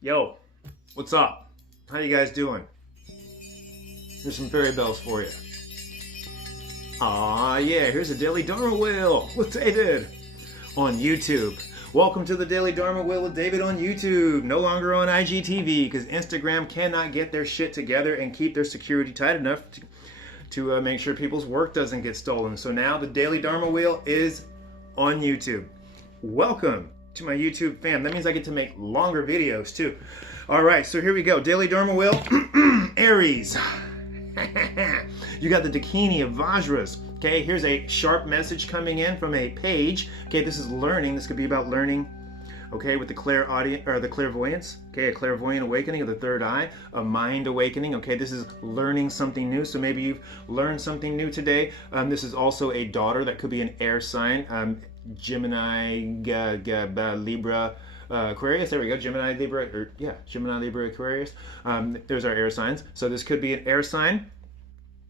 Yo, what's up? How you guys doing? Here's some fairy bells for you. Aw, yeah, here's a Daily Dharma Wheel with David on YouTube. Welcome to the Daily Dharma Wheel with David on YouTube. No longer on IGTV because Instagram cannot get their shit together and keep their security tight enough to make sure people's work doesn't get stolen. So now the Daily Dharma Wheel is on YouTube. Welcome to my YouTube fam. That means I get to make longer videos too. All right, so here we go. Daily Dharma Wheel, Aries. You got the Dakini of Vajras. Okay, here's a sharp message coming in from a page. Okay, this is learning. This could be about learning. Okay, with the clairvoyance. Okay, a clairvoyant awakening of the third eye, a mind awakening. Okay, this is learning something new. So maybe you've learned something new today. This is also a daughter. That could be an air sign. Gemini, Libra, Aquarius. There we go. Gemini, Libra, Gemini, Libra, Aquarius. There's our air signs. So this could be an air sign.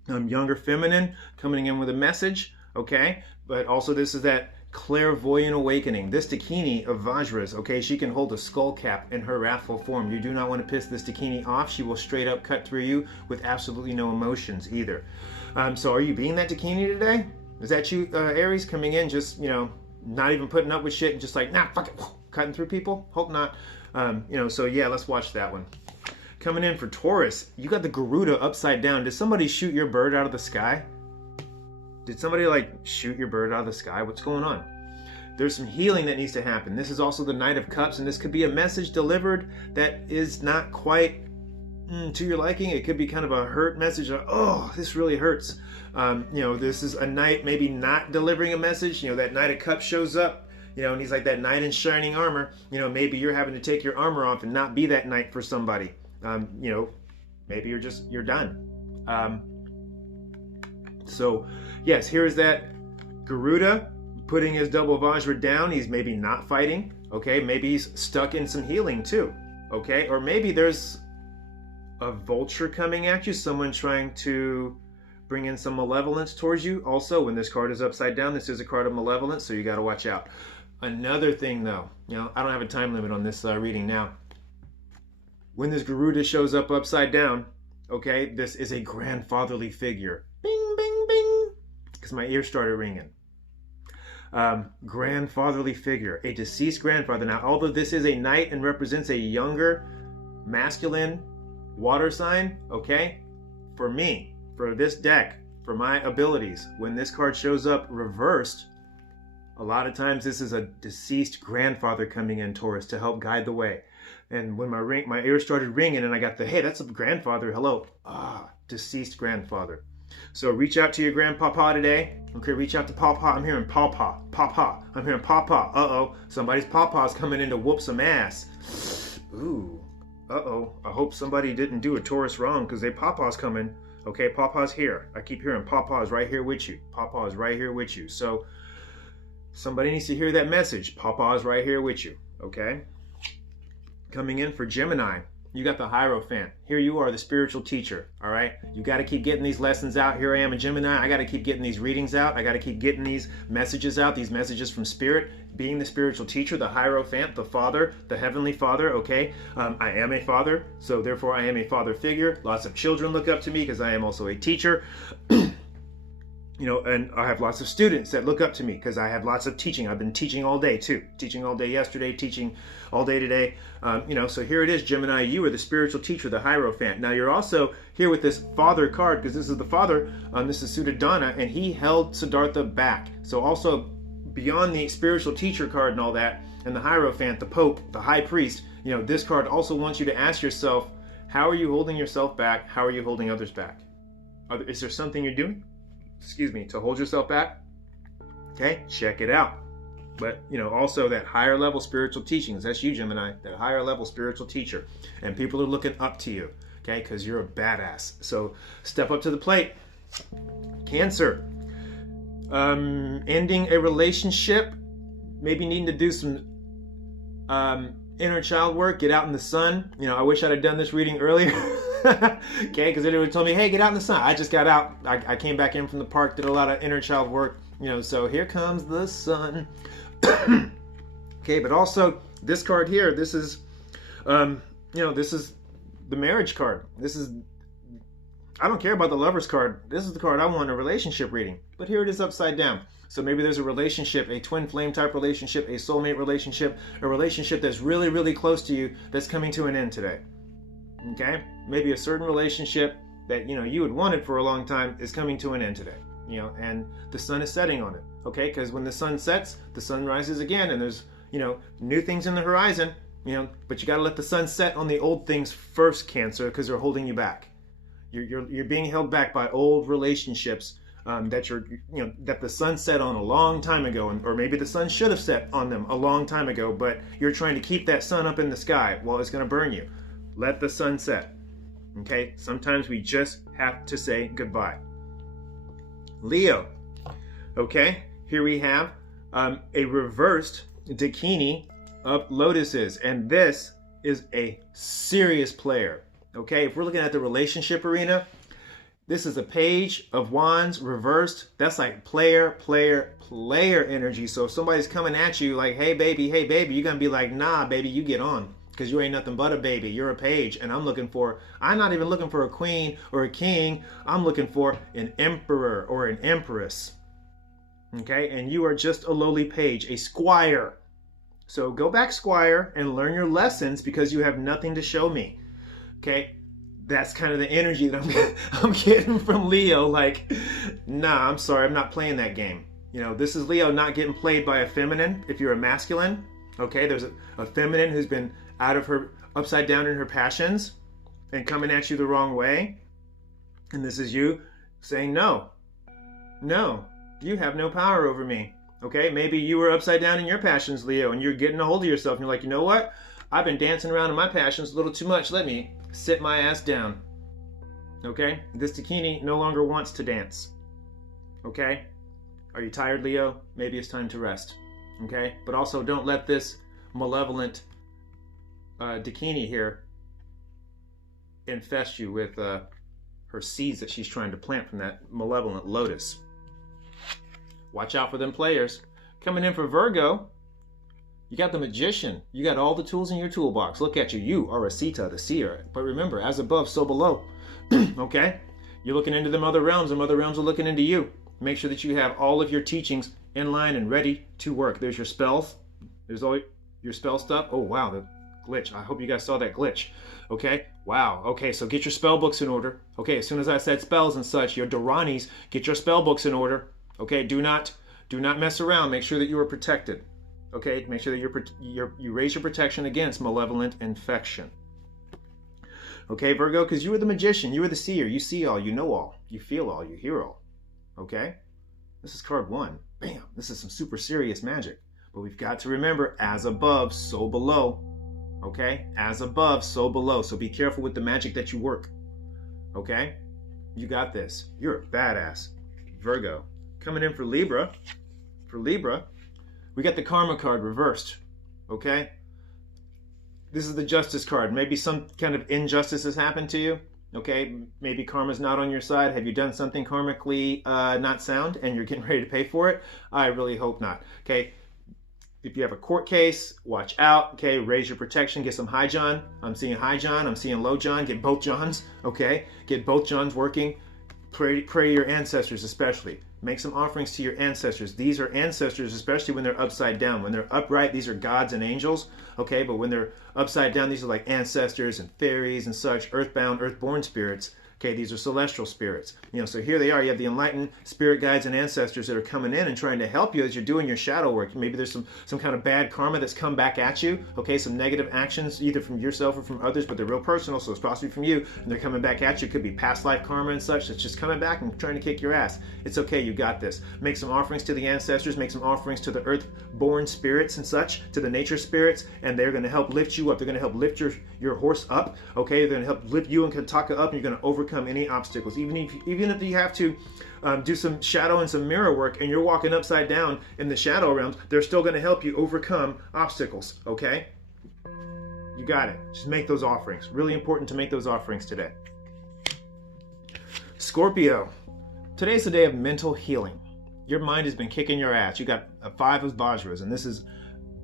Younger feminine coming in with a message. Okay, but also this is that clairvoyant awakening. This Dakini of Vajras, okay, she can hold a skull cap in her wrathful form. You do not want to piss this Dakini off. She will straight up cut through you with absolutely no emotions either. So are you being that Dakini today? Is that you, Aries, coming in just, not even putting up with shit and just like, nah, fuck it, cutting through people? Hope not. So yeah, let's watch that one. Coming in for Taurus, you got the Garuda upside down. Did somebody shoot your bird out of the sky? Did somebody shoot your bird out of the sky? What's going on? There's some healing that needs to happen. This is also the Knight of Cups, and this could be a message delivered that is not quite to your liking. It could be kind of a hurt message. Oh, this really hurts. This is a knight maybe not delivering a message. That Knight of Cups shows up, and he's like that knight in shining armor. Maybe you're having to take your armor off and not be that knight for somebody. Maybe you're done. So yes, here's that Garuda putting his double Vajra down. He's maybe not fighting. Okay, maybe he's stuck in some healing too. Okay, or maybe there's a vulture coming at you, someone trying to bring in some malevolence towards you. Also, when this card is upside down, this is a card of malevolence, so you got to watch out. Another thing though, I don't have a time limit on this reading now. When this Garuda shows up upside down, okay, this is a grandfatherly figure. Bing, bing, bing, because my ear started ringing. Grandfatherly figure, a deceased grandfather. Now, although this is a knight and represents a younger, masculine water sign, okay, for me, for this deck, for my abilities, when this card shows up reversed, a lot of times this is a deceased grandfather coming in, Taurus, to help guide the way. And when my ear started ringing and I got the, hey, that's a grandfather, hello. Deceased grandfather. So reach out to your grandpapa today. Okay, reach out to papa. I'm hearing papa, papa. I'm hearing papa. Uh-oh, somebody's papa's coming in to whoop some ass. Ooh, uh-oh. I hope somebody didn't do a Taurus wrong because they papa's coming. Okay, papa's here. I keep hearing papa is right here with you. Papa is right here with you. So somebody needs to hear that message. Papa is right here with you, okay? Coming in for Gemini, you got the Hierophant. Here you are, the spiritual teacher, all right? You got to keep getting these lessons out. Here I am, a Gemini. I got to keep getting these readings out. I got to keep getting these messages out, these messages from Spirit. Being the spiritual teacher, the Hierophant, the Father, the Heavenly Father, okay? I am a father, so therefore I am a father figure. Lots of children look up to me because I am also a teacher. And I have lots of students that look up to me because I have lots of teaching. I've been teaching all day too. Teaching all day yesterday, teaching all day today. So here it is, Gemini. You are the spiritual teacher, the Hierophant. Now you're also here with this father card because this is the father. This is Suddhodana, and he held Siddhartha back. So also beyond the spiritual teacher card and all that, and the Hierophant, the Pope, the High Priest, this card also wants you to ask yourself, how are you holding yourself back? How are you holding others back? Is there something you're doing? To hold yourself back? Okay, check it out. But, also that higher level spiritual teachings, that's you, Gemini, that higher level spiritual teacher. And people are looking up to you, okay, because you're a badass. So step up to the plate. Cancer. Ending a relationship, maybe needing to do some inner child work, get out in the sun. I wish I'd have done this reading earlier. Okay, because everyone told me, hey, get out in the sun. I just got out. I came back in from the park, did a lot of inner child work. So here comes the sun. Okay, but also this card here, this is This is the marriage card. I don't care about the Lover's card. This is the card I want in a relationship reading. But here it is upside down. So maybe there's a relationship, a twin flame type relationship, a soulmate relationship, a relationship that's really, really close to you that's coming to an end today. Okay? Maybe a certain relationship that, you had wanted for a long time is coming to an end today. And the sun is setting on it. Okay? Because when the sun sets, the sun rises again, and there's, new things in the horizon, but you got to let the sun set on the old things first, Cancer, because they're holding you back. You're being held back by old relationships that the sun set on a long time ago, or maybe the sun should have set on them a long time ago, but you're trying to keep that sun up in the sky. Well, it's going to burn you. Let the sun set. Okay? Sometimes we just have to say goodbye. Leo. Okay? Here we have a reversed Dakini of lotuses, and this is a serious player. Okay, if we're looking at the relationship arena, this is a Page of Wands reversed. That's like player energy. So if somebody's coming at you like, hey baby, you're gonna be like, nah baby, you get on, because you ain't nothing but a baby. You're a page, and I'm not even looking for a queen or a king. I'm looking for an emperor or an empress. Okay, and you are just a lowly page, a squire. So go back, squire, and learn your lessons, because you have nothing to show me. Okay, that's kind of the energy that I'm getting from Leo. Like, nah, I'm sorry, I'm not playing that game. This is Leo not getting played by a feminine. If you're a masculine, okay, there's a feminine who's been upside down in her passions and coming at you the wrong way. And this is you saying, no, you have no power over me. Okay, maybe you were upside down in your passions, Leo, and you're getting a hold of yourself, and you're like, you know what? I've been dancing around in my passions a little too much. Let me sit my ass down. Okay? This Dakini no longer wants to dance. Okay? Are you tired, Leo? Maybe it's time to rest. Okay? But also don't let this malevolent Dakini here infest you with her seeds that she's trying to plant from that malevolent lotus. Watch out for them players. Coming in for Virgo, you got the Magician. You got all the tools in your toolbox. Look at you. You are a Sita, the seer. But remember, as above, so below. Okay? You're looking into them other realms, and other realms are looking into you. Make sure that you have all of your teachings in line and ready to work. There's your spells. There's all your spell stuff. Oh, wow, the glitch. I hope you guys saw that glitch. Okay? Wow. Okay, so get your spell books in order. Okay, as soon as I said spells and such, your Dharanis, get your spell books in order. Okay, do not mess around. Make sure that you are protected. Okay, make sure that you raise your protection against malevolent infection. Okay, Virgo, because you are the Magician, you are the seer. You see all, you know all, you feel all, you hear all. Okay, this is card 1. Bam, this is some super serious magic. But we've got to remember, as above, so below. Okay, as above, so below. So be careful with the magic that you work. Okay, you got this. You're a badass, Virgo. Coming in for Libra. For Libra, we got the Karma card reversed. Okay? This is the Justice card. Maybe some kind of injustice has happened to you. Okay? Maybe karma's not on your side. Have you done something karmically not sound and you're getting ready to pay for it? I really hope not. Okay? If you have a court case, watch out. Okay? Raise your protection. Get some High John. I'm seeing High John. I'm seeing Low John. Get both Johns. Okay? Get both Johns working. Pray to your ancestors especially. Make some offerings to your ancestors. These are ancestors, especially when they're upside down. When they're upright, these are gods and angels. Okay, but when they're upside down, these are like ancestors and fairies and such, earthbound, earthborn spirits. Okay, these are celestial spirits. So here they are. You have the enlightened spirit guides and ancestors that are coming in and trying to help you as you're doing your shadow work. Maybe there's some kind of bad karma that's come back at you. Okay, some negative actions either from yourself or from others, but they're real personal, so it's possibly from you, and they're coming back at you. It could be past life karma and such that's just coming back and trying to kick your ass. It's okay, you got this. Make some offerings to the ancestors, make some offerings to the earth-born spirits and such, to the nature spirits, and they're going to help lift you up. They're going to help lift your horse up. Okay, they're going to help lift you and Kataka up, and you're going to overcome any obstacles. Even if you have to do some shadow and some mirror work and you're walking upside down in the shadow realms, they're still going to help you overcome obstacles. Okay, you got it. Just make those offerings. Really important to make those offerings today. Scorpio, today's the day of mental healing. Your mind has been kicking your ass. You got a 5 of Vajras, and this is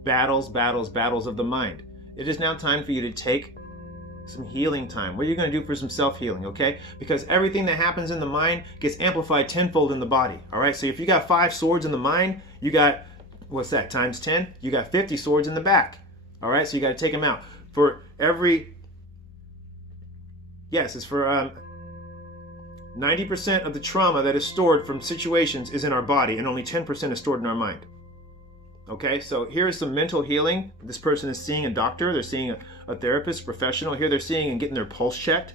battles of the mind. It is now time for you to take some healing time. What are you going to do for some self-healing, okay? Because everything that happens in the mind gets amplified tenfold in the body, all right? So if you got 5 swords in the mind, you got, what's that, times 10? You got 50 swords in the back, all right? So you got to take them out. For every, yes, it's for 90% of the trauma that is stored from situations is in our body, and only 10% is stored in our mind. Okay, so here's some mental healing. This person is seeing a doctor, they're seeing a therapist, professional. Here they're seeing and getting their pulse checked.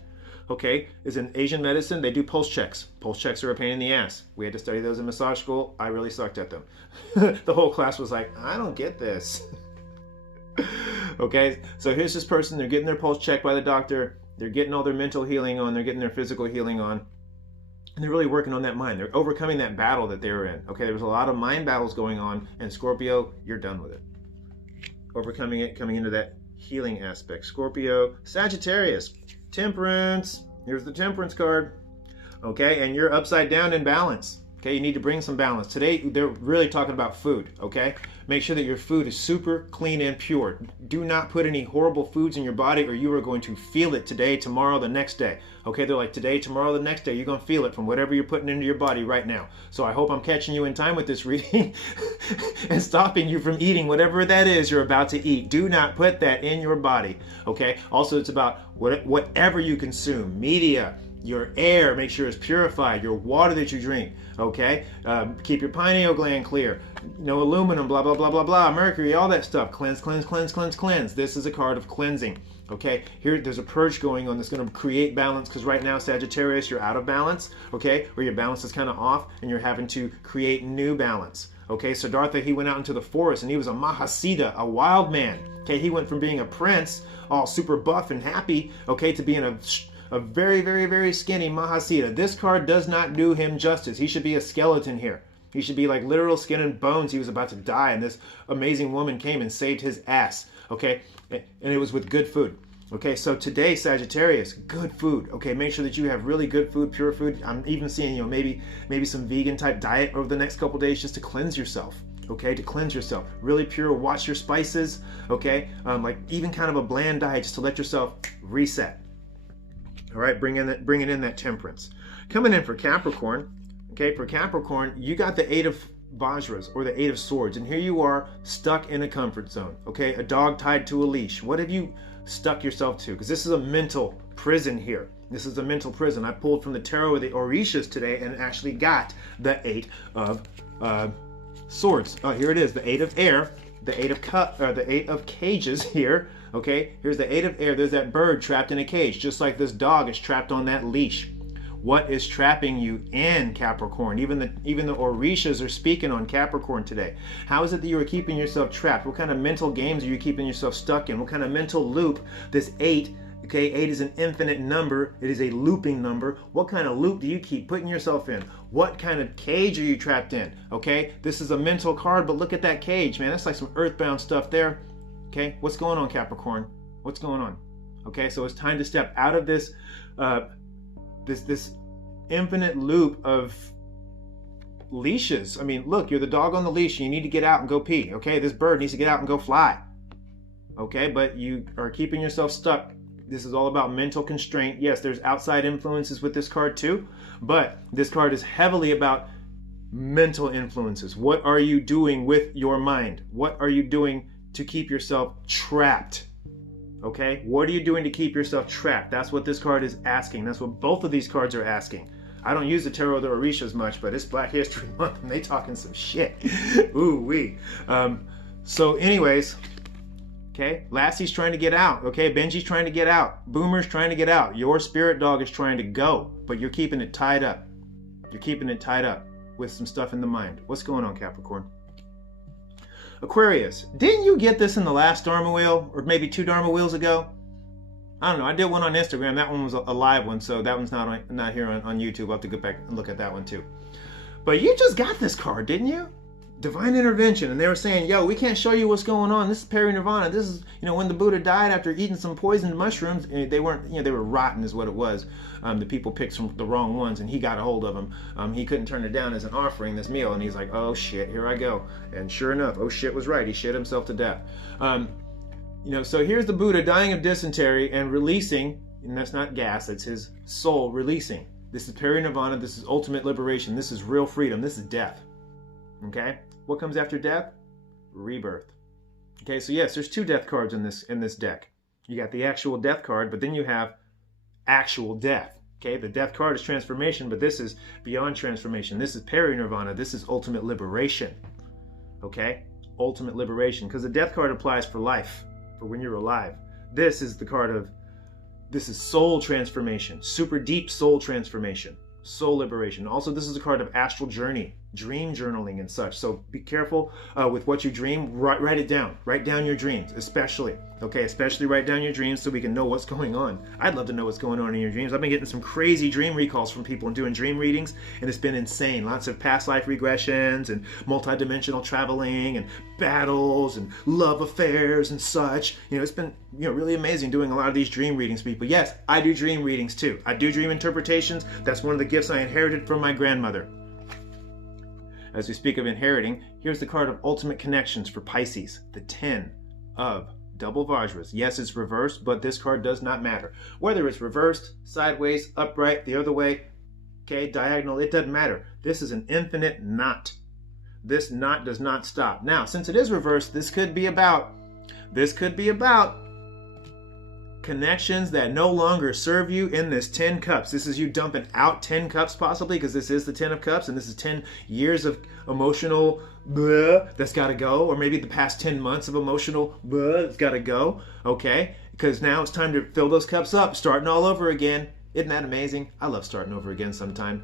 Okay, is in Asian medicine, they do pulse checks. Pulse checks are a pain in the ass. We had to study those in massage school. I really sucked at them. The whole class was like, I don't get this. Okay, so here's this person, they're getting their pulse checked by the doctor. They're getting all their mental healing on, they're getting their physical healing on. And they're really working on that mind. They're overcoming that battle that they were in. Okay, there was a lot of mind battles going on, and Scorpio, you're done with it. Overcoming it, coming into that healing aspect. Scorpio, Sagittarius, Temperance. Here's the Temperance card. Okay, and you're upside down in balance. Okay, you need to bring some balance. Today, they're really talking about food, okay? Make sure that your food is super clean and pure. Do not put any horrible foods in your body or you are going to feel it today, tomorrow, the next day. Okay, they're like today, tomorrow, the next day, you're going to feel it from whatever you're putting into your body right now. So I hope I'm catching you in time with this reading and stopping you from eating whatever that is you're about to eat. Do not put that in your body, okay? Also, it's about whatever you consume, media, your air, make sure it's purified, your water that you drink, okay? Keep your pineal gland clear. No aluminum, blah, blah, blah, blah, blah, mercury, all that stuff. Cleanse, cleanse, cleanse, cleanse, cleanse. This is a card of cleansing, okay? Here, there's a purge going on that's going to create balance, because right now, Sagittarius, you're out of balance, okay? Or your balance is kind of off, and you're having to create new balance. Okay, Siddhartha, he went out into the forest, and he was a Mahasiddha, a wild man. Okay, he went from being a prince, all super buff and happy, okay, to being a very, very, very skinny Mahasiddha. This card does not do him justice. He should be a skeleton here. He should be like literal skin and bones. He was about to die, and this amazing woman came and saved his ass, okay? And it was with good food. Okay, so today, Sagittarius, good food. Okay, make sure that you have really good food, pure food. I'm even seeing, you know, maybe some vegan type diet over the next couple days just to cleanse yourself. Okay, to cleanse yourself. Really pure, watch your spices, okay? Like even kind of a bland diet just to let yourself reset. All right, bringing in that temperance. Coming in for Capricorn, okay, for Capricorn, you got the 8 of Vajras, or the 8 of Swords, and here you are stuck in a comfort zone, okay? A dog tied to a leash. What have you stuck yourself to? Because this is a mental prison here. This is a mental prison. I pulled from the tarot of the Orishas today and actually got the 8 of Swords. Oh, here it is, the 8 of Air, the 8 of the 8 of Cages here. Okay, here's the 8 of Air. There's that bird trapped in a cage, just like this dog is trapped on that leash. What is trapping you in Capricorn? Even the Orishas are speaking on Capricorn today. How is it that you are keeping yourself trapped? What kind of mental games are you keeping yourself stuck in? What kind of mental loop? This 8, okay, 8 is an infinite number. It is a looping number. What kind of loop do you keep putting yourself in? What kind of cage are you trapped in? Okay, this is a mental card, but look at that cage, man. That's like some earthbound stuff there. Okay, what's going on, Capricorn? What's going on? Okay, so it's time to step out of this this infinite loop of leashes. I mean, look, you're the dog on the leash. You need to get out and go pee. Okay, this bird needs to get out and go fly. Okay, but you are keeping yourself stuck. This is all about mental constraint. Yes, there's outside influences with this card too, but this card is heavily about mental influences. What are you doing with your mind? What are you doing to keep yourself trapped? Okay, what are you doing to keep yourself trapped? That's what this card is asking. That's what both of these cards are asking. I don't use the tarot of the Orishas much, but it's Black History Month and they talking some shit. Ooh wee. So anyways, okay, Lassie's trying to get out. Okay, Benji's trying to get out. Boomer's trying to get out. Your spirit dog is trying to go, but you're keeping it tied up. You're keeping it tied up with some stuff in the mind. What's going on, Capricorn? Aquarius, didn't you get this in the last Dharma Wheel, or maybe 2 Dharma Wheels ago? I don't know. I did one on Instagram. That one was a live one, so that one's not here on YouTube. I'll have to go back and look at that one too. But you just got this card, didn't you? Divine intervention, and they were saying, yo, we can't show you what's going on. This is peri-nirvana. This is, you know, when the Buddha died after eating some poisoned mushrooms. They weren't, you know, they were rotten is what it was. The people picked some the wrong ones, and he got a hold of them. He couldn't turn it down as an offering, this meal, and he's like, oh shit, here I go. And sure enough, oh shit was right. He shit himself to death. You So here's the Buddha dying of dysentery and releasing, and that's not gas, that's his soul releasing. This is parinirvana, this is ultimate liberation, this is real freedom, this is death. Okay? What comes after death? Rebirth. Okay, so yes, there's 2 death cards in this deck. You got the actual death card, but then you have actual death. Okay, the death card is transformation, but this is beyond transformation. This is parinirvana, this is ultimate liberation. Okay? Ultimate liberation, because the death card applies for life, for when you're alive. This is the card of, this is soul transformation, super deep soul transformation, soul liberation. Also, this is a card of astral journey, dream journaling and such. So be careful with what you dream. Write it down. Write down your dreams, especially. Okay, especially write down your dreams so we can know what's going on. I'd love to know what's going on in your dreams. I've been getting some crazy dream recalls from people and doing dream readings, and it's been insane. Lots of past life regressions and multidimensional traveling and battles and love affairs and such. It's been really amazing doing a lot of these dream readings, people. Yes, I do dream readings too. I do dream interpretations. That's one of the gifts I inherited from my grandmother. As we speak of inheriting, here's the card of ultimate connections for Pisces, the 10 of double Vajras. Yes, it's reversed, but this card does not matter. Whether it's reversed, sideways, upright, the other way, okay, diagonal, it doesn't matter. This is an infinite knot. This knot does not stop. Now, since it is reversed, this could be about connections that no longer serve you in this 10 cups. This is you dumping out 10 cups possibly, because this is the 10 of cups, and this is 10 years of emotional that's got to go, or maybe the past 10 months of emotional that's got to go, okay? Because now it's time to fill those cups up, starting all over again. Isn't that amazing? I love starting over again sometimes.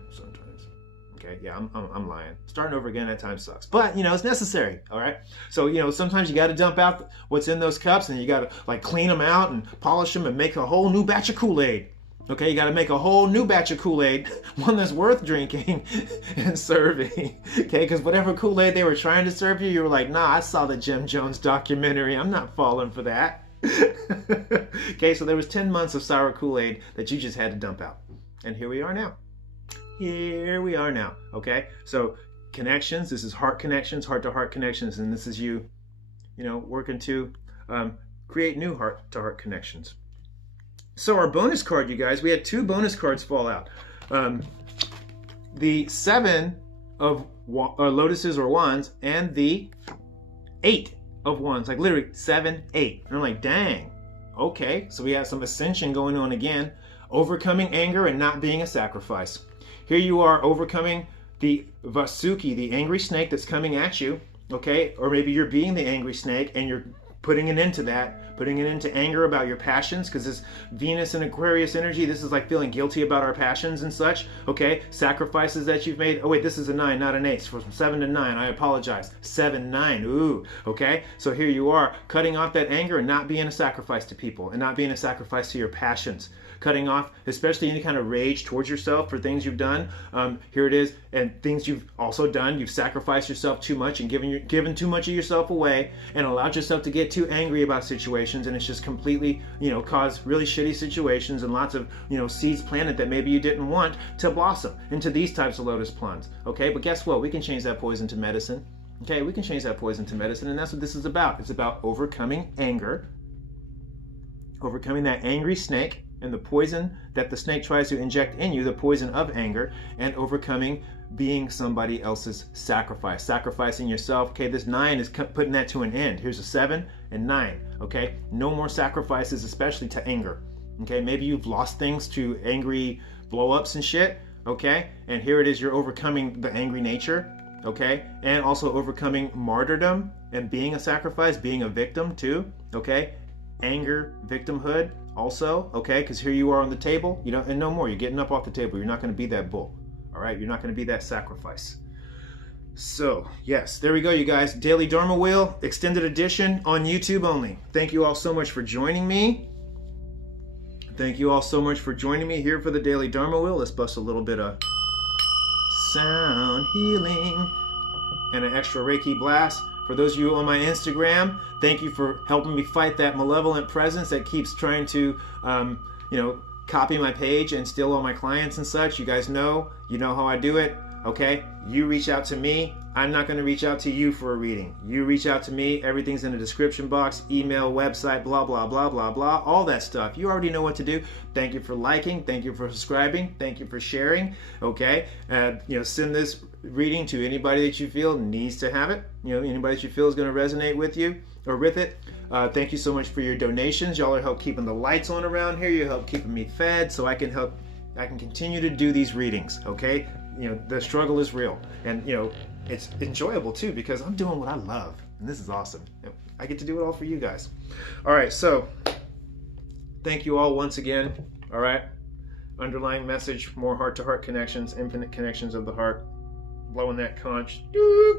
Okay, yeah, I'm lying. Starting over again at times sucks. But, it's necessary, all right? So, sometimes you got to dump out what's in those cups, and you got to, clean them out and polish them and make a whole new batch of Kool-Aid. Okay, you got to make a whole new batch of Kool-Aid, one that's worth drinking and serving. Okay, because whatever Kool-Aid they were trying to serve you, you were like, nah, I saw the Jim Jones documentary. I'm not falling for that. Okay, so there was 10 months of sour Kool-Aid that you just had to dump out. And here we are now. Here we are now, okay? So connections, this is heart connections, heart-to-heart connections, and this is you working to create new heart-to-heart connections. So our bonus card, you guys, we had 2 bonus cards fall out. The 7 of lotuses or wands and the 8 of wands, literally 7, 8. And I'm like, dang, okay. So we have some ascension going on again, overcoming anger and not being a sacrifice. Here you are overcoming the Vasuki, the angry snake that's coming at you, okay? Or maybe you're being the angry snake and you're putting an end to that, putting an end to anger about your passions, because this Venus and Aquarius energy, this is like feeling guilty about our passions and such, okay? Sacrifices that you've made. Oh wait, this is a 9, not an 8. So from 7 to 9, I apologize. 7, 9, ooh, okay? So here you are, cutting off that anger and not being a sacrifice to people and not being a sacrifice to your passions. Cutting off, especially any kind of rage towards yourself for things you've done. Here it is, and things you've also done. You've sacrificed yourself too much and given too much of yourself away and allowed yourself to get too angry about situations, and it's just completely, caused really shitty situations and lots of, seeds planted that maybe you didn't want to blossom into these types of lotus plants. Okay, but guess what? We can change that poison to medicine. Okay, we can change that poison to medicine, and that's what this is about. It's about overcoming anger, overcoming that angry snake, and the poison that the snake tries to inject in you, the poison of anger, and overcoming being somebody else's sacrifice, sacrificing yourself. Okay, this 9 is putting that to an end. Here's a 7 and 9, okay? No more sacrifices, especially to anger, okay? Maybe you've lost things to angry blow-ups and shit, okay? And here it is, you're overcoming the angry nature, okay? And also overcoming martyrdom and being a sacrifice, being a victim too, okay? Anger, victimhood also, okay? Because here you are on the table, and no more. You're getting up off the table. You're not going to be that bull, all right? You're not going to be that sacrifice. So, yes, there we go, you guys. Daily Dharma Wheel, extended edition on YouTube only. Thank you all so much for joining me. Thank you all so much for joining me here for the Daily Dharma Wheel. Let's bust a little bit of sound healing and an extra Reiki blast. For those of you on my Instagram, thank you for helping me fight that malevolent presence that keeps trying to, copy my page and steal all my clients and such. You guys know, you know how I do it, okay? You reach out to me, I'm not going to reach out to you for a reading. You reach out to me. Everything's in the description box, email, website, blah, blah, blah, blah, blah, all that stuff. You already know what to do. Thank you for liking. Thank you for subscribing. Thank you for sharing. Okay. Send this reading to anybody that you feel needs to have it. Anybody that you feel is going to resonate with you or with it. Thank you so much for your donations. Y'all are help keeping the lights on around here. You help keeping me fed so I can continue to do these readings. Okay. The struggle is real, and it's enjoyable too because I'm doing what I love, and this is awesome. I get to do it all for you guys. All right, so thank you all once again. All right, underlying message: more heart-to-heart connections, infinite connections of the heart, blowing that conch,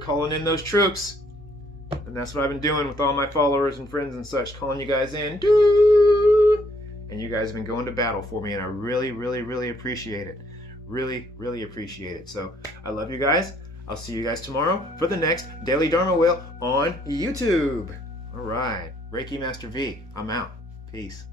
calling in those troops, and that's what I've been doing with all my followers and friends and such, calling you guys in, and you guys have been going to battle for me, and I really, really, really appreciate it. Really, really appreciate it. So I love you guys. I'll see you guys tomorrow for the next Daily Dharma Wheel on YouTube. All right. Reiki Master V. I'm out. Peace.